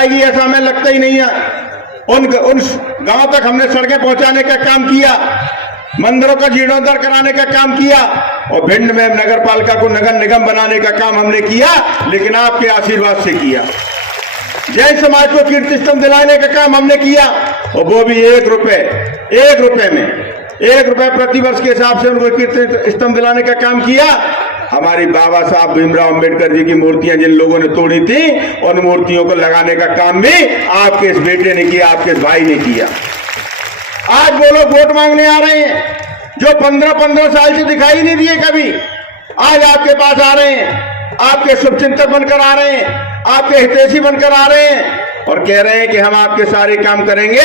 आएगी ऐसा हमें लगता ही नहीं है। उन गांव तक हमने सड़कें पहुंचाने का काम किया, मंदिरों का जीर्णोद्धार कराने का काम किया, और भिंड में नगर पालिका को नगर निगम बनाने का काम हमने किया, लेकिन आपके आशीर्वाद से किया। जैन समाज को कीर्ति स्तंभ दिलाने का काम हमने किया, और वो भी 1 रुपए में 1 रुपए प्रतिवर्ष के हिसाब से उनको कीर्ति स्तंभ दिलाने का काम किया। हमारी बाबा साहब भीमराव अंबेडकर जी की मूर्तियां जिन लोगों ने तोड़ी थी, उन मूर्तियों को लगाने का काम भी आपके इस बेटे ने किया, आपके इस भाई ने किया। आज वो लोग वोट मांगने आ रहे हैं जो 15-15 साल से दिखाई नहीं दिए कभी, आज आपके पास आ रहे हैं, आपके शुभचिंतक बनकर आ रहे हैं, आपके हितैषी बनकर आ रहे हैं, और कह रहे हैं कि हम आपके सारे काम करेंगे।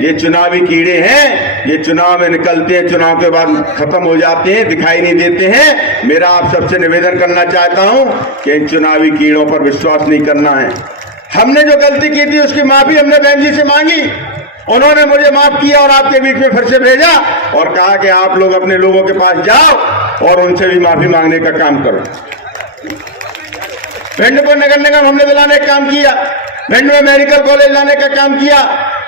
ये चुनावी कीड़े हैं, ये चुनाव में निकलते हैं, चुनाव के बाद खत्म हो जाते हैं, दिखाई नहीं देते हैं। मेरा आप सबसे निवेदन करना चाहता हूं कि इन चुनावी कीड़ों पर विश्वास नहीं करना है। हमने जो गलती की थी उसकी माफी हमने बहन जी से मांगी, उन्होंने मुझे माफ किया और आपके बीच में फिर से भेजा और कहा कि आप लोग अपने लोगों के पास जाओ और उनसे भी माफी मांगने का काम करो। भिंड को नगर निगम हमने दिलाने का काम किया, भिंड में मेडिकल कॉलेज लाने का काम किया,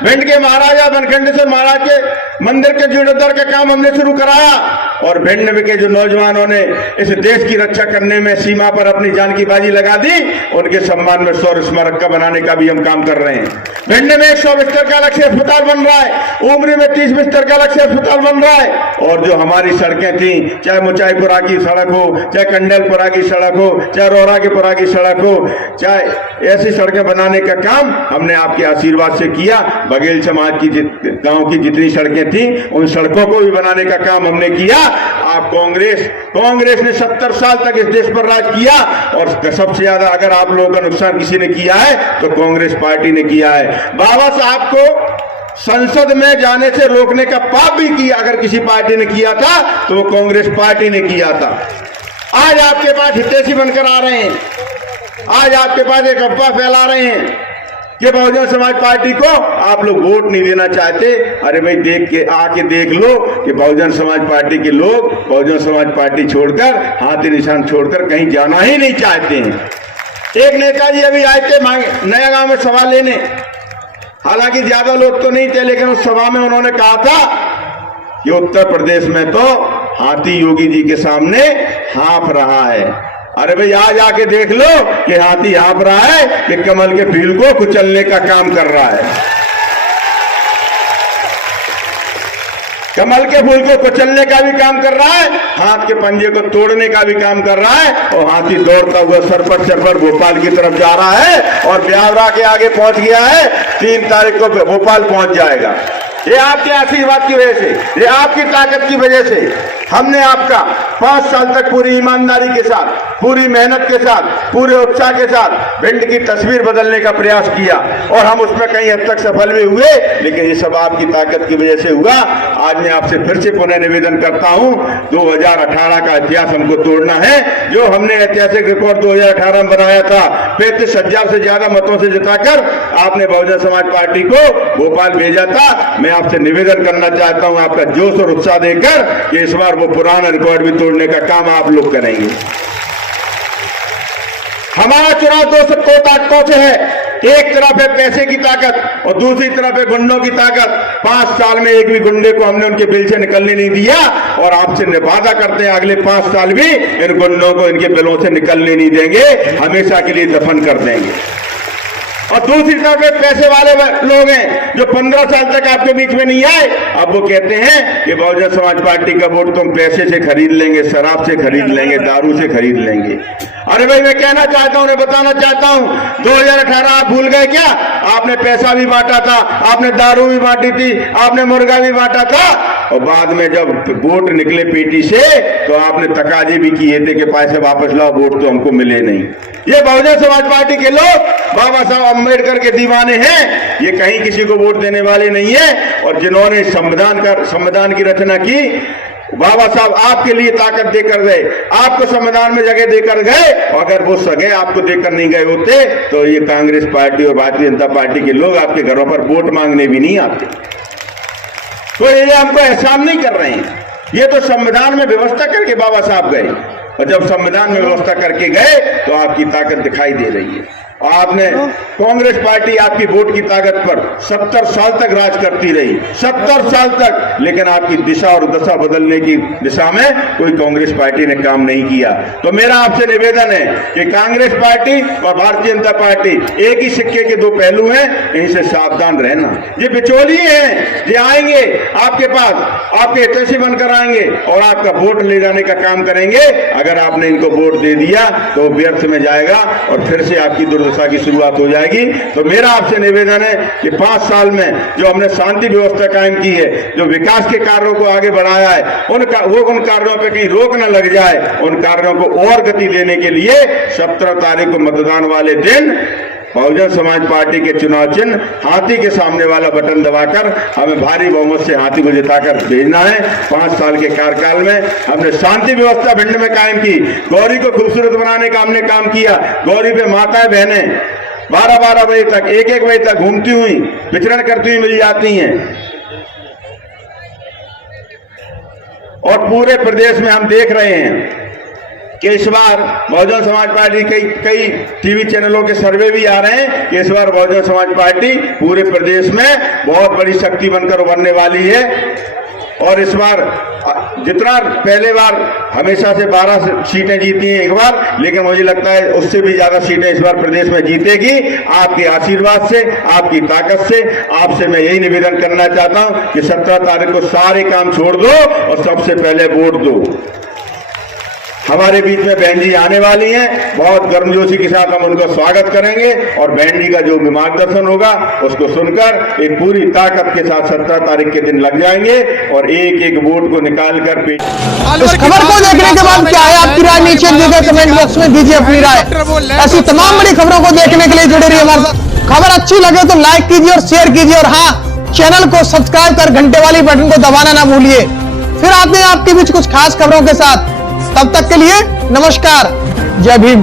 भिंड के महाराजा बनखंडेश्वर महाराज के मंदिर के जीर्णोद्धार का काम हमने शुरू कराया, और भिंड के जो नौजवानों ने इस देश की रक्षा करने में सीमा पर अपनी जान की बाजी लगा दी, उनके सम्मान में 100 स्मारक का बनाने का भी हम काम कर रहे हैं। भिंड में 100 बिस्तर का अलग से अस्पताल बन रहा है, उमरी में 30 बिस्तर का अलग से अस्पताल बन रहा है, और जो हमारी सड़कें थी, चाहे मुचाईपुरा की सड़क हो, चाहे कंडलपुरा की सड़क हो, चाहे रोहरापुरा की सड़क हो, चाहे ऐसी सड़कें बनाने का काम हमने आपके आशीर्वाद से किया। बघेल समाज की गांव की जितनी सड़कें थी उन सड़कों को भी बनाने का काम हमने किया। आप कांग्रेस ने 70 साल तक इस देश पर राज किया, और सबसे ज्यादा अगर आप लोगों का नुकसान किसी ने किया है तो कांग्रेस पार्टी ने किया है। बाबा साहब को संसद में जाने से रोकने का पाप भी किया अगर किसी पार्टी ने किया था तो वो कांग्रेस पार्टी ने किया था। आज आपके पास हितैषी बनकर आ रहे हैं, आज आपके पास एक अफवाह फैला रहे हैं कि बहुजन समाज पार्टी को आप लोग वोट नहीं देना चाहते। अरे भाई आके देख लो कि बहुजन समाज पार्टी के लोग बहुजन समाज पार्टी छोड़कर, हाथी निशान छोड़कर कहीं जाना ही नहीं चाहते हैं। एक नेताजी अभी आए थे नया गांव में सभा लेने, हालांकि ज्यादा लोग तो नहीं थे, लेकिन उस सभा में उन्होंने कहा था कि उत्तर प्रदेश में तो हाथी योगी जी के सामने हाँफ रहा है। अरे भाई आज आके देख लो कि हाथी हाँफ रहा है कि कमल के फूल को कुचलने का काम कर रहा है, कमल के फूल को कुचलने का भी काम कर रहा है, हाथ के पंजे को तोड़ने का भी काम कर रहा है, और हाथी दौड़ता हुआ सरपट भोपाल की तरफ जा रहा है और ब्यावरा के आगे पहुंच गया है। 3 तारीख को भोपाल पहुंच जाएगा। ये आपके आशीर्वाद की वजह से, ये आपकी ताकत की वजह से हमने आपका 5 साल तक पूरी ईमानदारी के साथ, पूरी मेहनत के साथ, पूरे उत्साह के साथ भिंड की तस्वीर बदलने का प्रयास किया, और हम उसमें कहीं हद तक सफल भी हुए, लेकिन ये सब आपकी ताकत की वजह से हुआ। आज मैं आपसे फिर से पुनः निवेदन करता हूं, 2018 का इतिहास हमको तोड़ना है। जो हमने ऐतिहासिक रिकॉर्ड 2018 में बनाया था, 35,000 से ज्यादा मतों से जिताकर आपने बहुजन समाज पार्टी को भोपाल भेजा था। मैं आपसे निवेदन करना चाहता हूं आपका जोश और उत्साह देकर कि इस बार वो पुराना रिकॉर्ड भी तोड़ने का काम आप लोग करेंगे। हमारा चुनाव 2 ताकतों से है, एक तरफ है पैसे की ताकत और दूसरी तरफ है गुंडों की ताकत। 5 साल में एक भी गुंडे को हमने उनके बिल से निकलने नहीं दिया, और आपसे वादा करते हैं अगले 5 साल भी इन गुंडों को इनके बिलों से निकलने नहीं देंगे, हमेशा के लिए दफन कर देंगे। और दूसरी तरफ एक पैसे वाले लोग हैं जो 15 साल तक आपके बीच में नहीं आए, अब वो कहते हैं कि बहुजन समाज पार्टी का वोट तुम पैसे से खरीद लेंगे, शराब से खरीद लेंगे, दारू से खरीद लेंगे। अरे भाई मैं कहना चाहता हूं, उन्हें बताना चाहता हूं, 2018 आप भूल गए क्या? आपने पैसा भी बांटा था, आपने दारू भी बांटी थी, आपने मुर्गा भी बांटा था, और बाद में जब वोट निकले पेटी से तो आपने तकाजे भी किए थे कि पैसे वापस लाओ, वोट तो हमको मिले नहीं। ये बहुजन समाज पार्टी के लोग बाबा साहब अम्बेडकर के दीवाने हैं, ये कहीं किसी को वोट देने वाले नहीं है। और जिन्होंने संविधान की रचना की, बाबा साहब आपके लिए ताकत देकर गए, आपको संविधान में जगह देकर गए, और अगर वो जगह आपको देकर नहीं गए होते तो ये कांग्रेस पार्टी और भारतीय जनता पार्टी के लोग आपके घरों पर वोट मांगने भी नहीं आते। तो ये हमको एहसान नहीं कर रहे हैं, ये तो संविधान में व्यवस्था करके बाबा साहब गए, और जब संविधान में व्यवस्था करके गए तो आपकी ताकत दिखाई दे रही है। आपने कांग्रेस पार्टी आपकी वोट की ताकत पर 70 साल तक राज करती रही, 70 साल तक, लेकिन आपकी दिशा और दशा बदलने की दिशा में कोई कांग्रेस पार्टी ने काम नहीं किया। तो मेरा आपसे निवेदन है कि कांग्रेस पार्टी और भारतीय जनता पार्टी एक ही सिक्के के दो पहलू हैं, इनसे सावधान रहना। ये बिचौलिए हैं, ये आएंगे आपके पास, आपके हितैषी बनकर आएंगे और आपका वोट ले जाने का काम करेंगे। अगर आपने इनको वोट दे दिया तो व्यर्थ में जाएगा और फिर से आपकी दुर्दशा की शुरुआत हो जाएगी। तो मेरा आपसे निवेदन है कि 5 साल में जो हमने शांति व्यवस्था कायम की है, जो विकास के कार्यों को आगे बढ़ाया है, उन कार्यों पे कहीं रोक न लग जाए, उन कार्यों को और गति देने के लिए 17 तारीख को मतदान वाले दिन बहुजन समाज पार्टी के चुनाव चिन्ह हाथी के सामने वाला बटन दबाकर हमें भारी बहुमत से हाथी को जिताकर भेजना है। 5 साल के कार्यकाल में हमने शांति व्यवस्था भिंड में कायम की, गौरी को खूबसूरत बनाने का हमने काम किया। गौरी पे माताएं बहनें 12-12 बजे तक, 1-1 बजे तक घूमती हुई, विचरण करती हुई मिल जाती हैं। और पूरे प्रदेश में हम देख रहे हैं कि इस बार बहुजन समाज पार्टी कई टीवी चैनलों के सर्वे भी आ रहे हैं कि इस बार बहुजन समाज पार्टी पूरे प्रदेश में बहुत बड़ी शक्ति बनकर उभरने वाली है। और इस बार जितना पहले बार हमेशा से 12 सीटें जीती हैं एक बार, लेकिन मुझे लगता है उससे भी ज्यादा सीटें इस बार प्रदेश में जीतेगी, आपके आशीर्वाद से, आपकी ताकत से। आपसे मैं यही निवेदन करना चाहता हूं कि 17 तारीख को सारे काम छोड़ दो और सबसे पहले वोट दो। हमारे बीच में बहन जी आने वाली हैं, बहुत गर्मजोशी के साथ हम उनका स्वागत करेंगे और बहन जी का जो भी मार्गदर्शन होगा उसको सुनकर एक पूरी ताकत के साथ 17 तारीख के दिन लग जाएंगे और एक वोट को निकालकर इस खबर को देखने के बाद क्या है आपकी राय, नीचे दिए कमेंट बॉक्स में दीजिए अपनी राय। ऐसी तमाम बड़ी खबरों को देखने के लिए जुड़े रहिए हमारे साथ। खबर अच्छी लगे तो लाइक कीजिए और शेयर कीजिए और हाँ, चैनल को सब्सक्राइब कर घंटे वाली बटन को दबाना ना भूलिए। फिर आते हैं आपके बीच कुछ खास खबरों के साथ, तब तक के लिए नमस्कार, जय भीम।